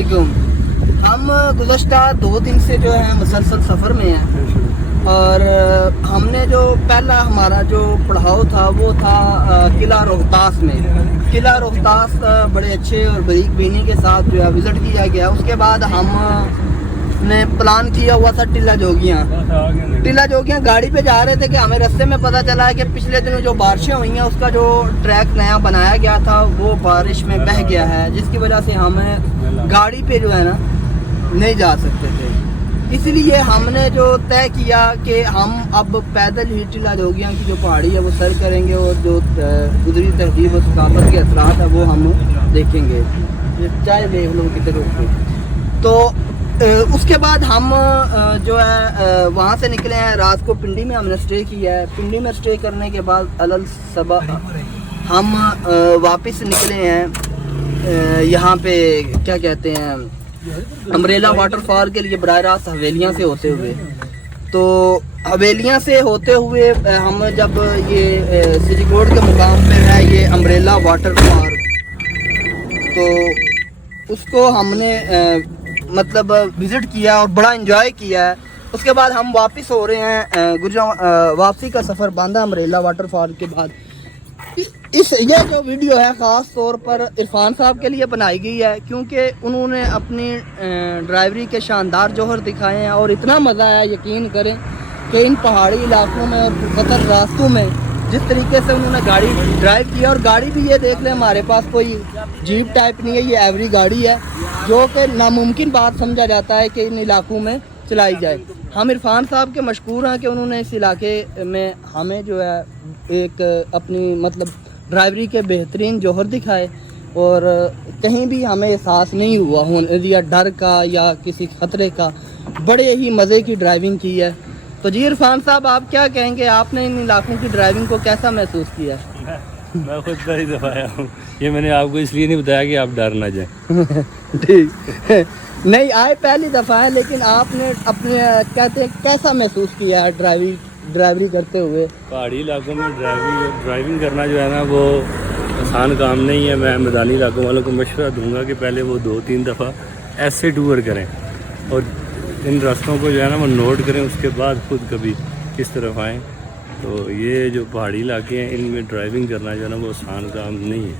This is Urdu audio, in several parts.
علیکم. ہم گزشتہ 2 دن سے جو ہے مسلسل سفر میں ہیں اور ہم نے جو پہلا ہمارا جو پڑاؤ تھا وہ تھا قلعہ روہتاس میں. قلعہ روہتاس بڑے اچھے اور باریک بینی کے ساتھ جو ہے وزٹ کیا گیا. اس کے بعد ہم نے پلان کیا ہوا تھا ٹیلا جوگیاں گاڑی پہ جا رہے تھے کہ ہمیں رستے میں پتہ چلا ہے کہ پچھلے دنوں جو بارشیں ہوئی ہیں اس کا جو ٹریک نیا بنایا گیا تھا وہ بارش میں بہہ گیا ہے، جس کی وجہ سے ہمیں گاڑی پہ جو ہے نا نہیں جا سکتے تھے. اسی لیے ہم نے جو طے کیا کہ ہم اب پیدل ہی ٹیلا جوگیاں کی جو پہاڑی ہے وہ سر کریں گے اور جو گزری تہذیب و ثقافت کے اثرات ہیں وہ ہم دیکھیں گے. چائے لے لوگ کتنے روک. تو اس کے بعد ہم جو ہے وہاں سے نکلے ہیں. رات کو پنڈی میں ہم نے اسٹے کیا ہے. پنڈی میں اسٹے کرنے کے بعد صبح ہم واپس نکلے ہیں یہاں پہ کیا کہتے ہیں امبریلا واٹر فال کے لیے براہ راست حویلیاں سے ہوتے ہوئے. تو حویلیاں سے ہوتے ہوئے ہم جب یہ سریکوٹ کے مقام پہ ہے یہ امبریلا واٹر فال، تو اس کو ہم نے مطلب وزٹ کیا اور بڑا انجوائے کیا ہے. اس کے بعد ہم واپس ہو رہے ہیں واپسی کا سفر باندھا امبریلا واٹر فال کے بعد. یہ جو ویڈیو ہے خاص طور پر عرفان صاحب کے لیے بنائی گئی ہے کیونکہ انہوں نے اپنی ڈرائیوری کے شاندار جوہر دکھائے ہیں اور اتنا مزہ آیا یقین کریں کہ ان پہاڑی علاقوں میں اور خطر راستوں میں جس طریقے سے انہوں نے گاڑی ڈرائیو کیا. اور گاڑی بھی یہ دیکھ لیں ہمارے پاس کوئی جیپ ٹائپ نہیں ہے، یہ ایوری گاڑی ہے جو کہ ناممکن بات سمجھا جاتا ہے کہ ان علاقوں میں چلائی جائے. ہم عرفان صاحب کے مشکور ہیں کہ انہوں نے اس علاقے میں ہمیں جو ہے ایک اپنی مطلب ڈرائیوری کے بہترین جوہر دکھائے اور کہیں بھی ہمیں احساس نہیں ہوا یا ڈر کا یا کسی خطرے کا. بڑے ہی مزے کی ڈرائیونگ کی ہے. تو جی عرفان صاحب آپ کیا کہیں گے، آپ نے ان علاقوں کی ڈرائیونگ کو کیسا محسوس کیا؟ میں خود پہلی دفعہ آیا ہوں. یہ میں نے آپ کو اس لیے نہیں بتایا کہ آپ ڈر نہ جائیں. ٹھیک نہیں آئے پہلی دفعہ ہے لیکن آپ نے اپنے کہتے ہیں کیسا محسوس کیا ہے ڈرائیوری کرتے ہوئے؟ پہاڑی علاقوں میں ڈرائیونگ کرنا جو ہے نا وہ آسان کام نہیں ہے. میں میدانی علاقوں والوں کو مشورہ دوں گا کہ پہلے وہ 2-3 دفعہ ایسے ٹور کریں اور ان راستوں کو جو ہے نا وہ نوٹ کریں، اس کے بعد خود کبھی کس طرف آئیں. تو یہ جو پہاڑی علاقے ہیں ان میں ڈرائیونگ کرنا جو ہے نا وہ آسان کام نہیں ہے.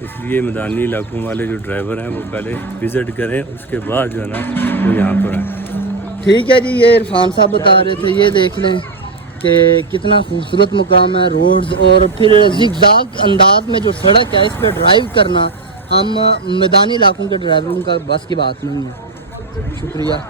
اس لیے میدانی علاقوں والے جو ڈرائیور ہیں وہ پہلے وزٹ کریں، اس کے بعد جو ہے نا وہ یہاں پر آئیں. ٹھیک ہے جی، یہ عرفان صاحب بتا رہے تھے. یہ دیکھ لیں کہ کتنا خوبصورت مقام ہے، روڈز اور پھر زگ زاگ انداز میں جو سڑک ہے اس پہ ڈرائیو کرنا ہم میدانی علاقوں کے ڈرائیوروں کا بس کی بات نہیں ہے. شکریہ.